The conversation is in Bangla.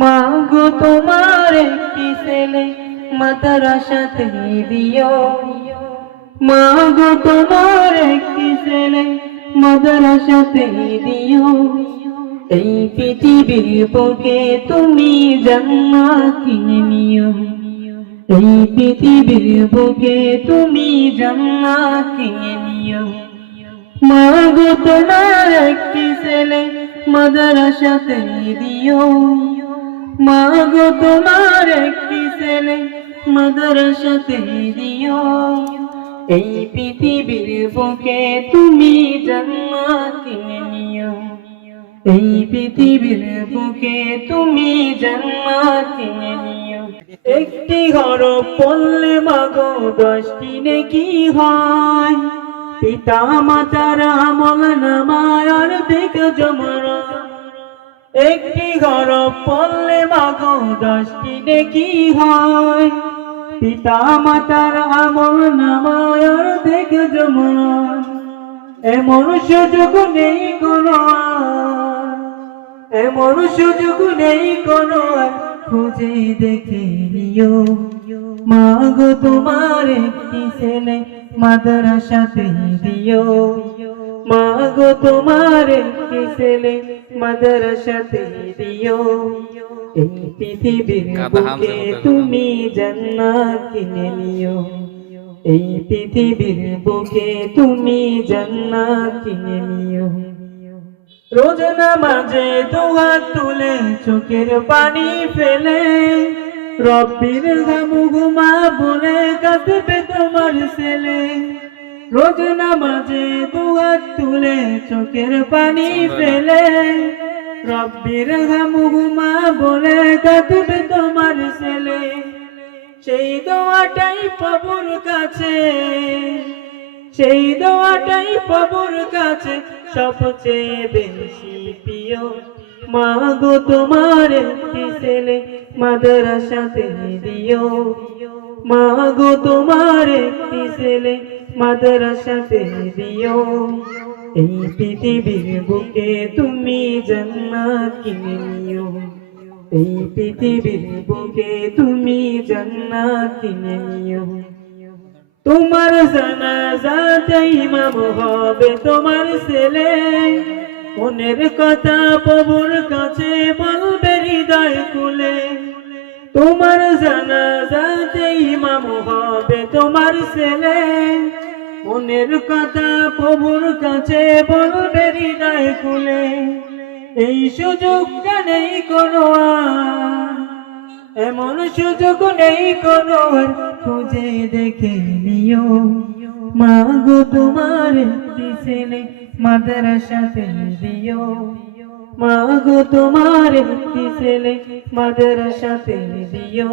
মা গো তোমার একটি ছেলে মাদ্রাসাতে দিও। মা গো তোমার একটি ছেলে মাদ্রাসাতে দিও। এই পৃথিবীর বুকে তুমি জান্নাত কিনে নিও। এই পৃথিবীর বুকে তুমি জান্নাত নিও। মা গো তোমার একটি ছেলে মাদ্রাসাতে দিও। মা গো তোমার একটি ছেলে মাদ্রাসাতে দিও। এই পৃথিবীর বুকে তুমি জান্নাত কিনে নিও। এই পৃথিবীর বুকে তুমি জান্নাত কিনে নিও। একটি ঘর পড়লে মাগো দশটি নেকি হয়। পিতা মাতার আমল নামায়ার দিক জমরা একটি ঘর পড়লে মাগো দশটি নেকি হয় পিতা মাতার আমল নামায়ার দিক জমরা এমন সুযোগ নেই কোনো। এমন সুযোগ নেই কোনো। খুঁজে দেখে নিও মা গো তোমার একটি ছেলে মাদ্রাসাতে দিও মা গো তোমার একটি ছেলে মাদ্রাসাতে দিও। এই পৃথিবীর বুকে তুমি জান্নাত কিনে নিও। এই পৃথিবীর বুকে তুমি জান্নাত কিনে নিও। রোজ নামাজে দুহাত তুলে চোখের পানি ফেলে। রব্বির ঘামু ঘুমা বলে কাঁদবে তোমার ছেলে। রোজ নামাজে দুয়ার তুলে চোখের পানি ফেলে। রব্বির ঘুমা বলে কাঁদবে তোমার ছেলে। সেই দোয়াটাই প্রভুর কাছে। সেই দোয়াটাই প্রভুর কাছে। সবচেয়ে বেশি প্রিয় মা গো তোমার ছেলে। মাদ্রাসাতে দিও। মা গো তোমার ছেলে। মাদ্রাসাতে দিও। এই পৃথিবীর বুকে তুমি জান্নাত কিনে নিও। এই পৃথিবীর বুকে তুমি জান্নাত কিনে নিও। তোমার জানাজাতে ইমাম হবে, তোমার ছেলে মনের কথা প্রভুর কাছে বলবে হৃদয় খুলে। তোমার জানাজাতে ইমাম হবে তোমার ছেলে। মনের কথা প্রভুর কাছে বলবে হৃদয় খুলে। এই সুযোগটা নেই কোনো এমন সুযোগ নেই কোনো খুঁজে দেখে নিও। মা গো, তোমার একটি ছেলে মাদ্রাসাতে দিও। মা গো, তোমার একটি ছেলে মাদ্রাসাতে দিও।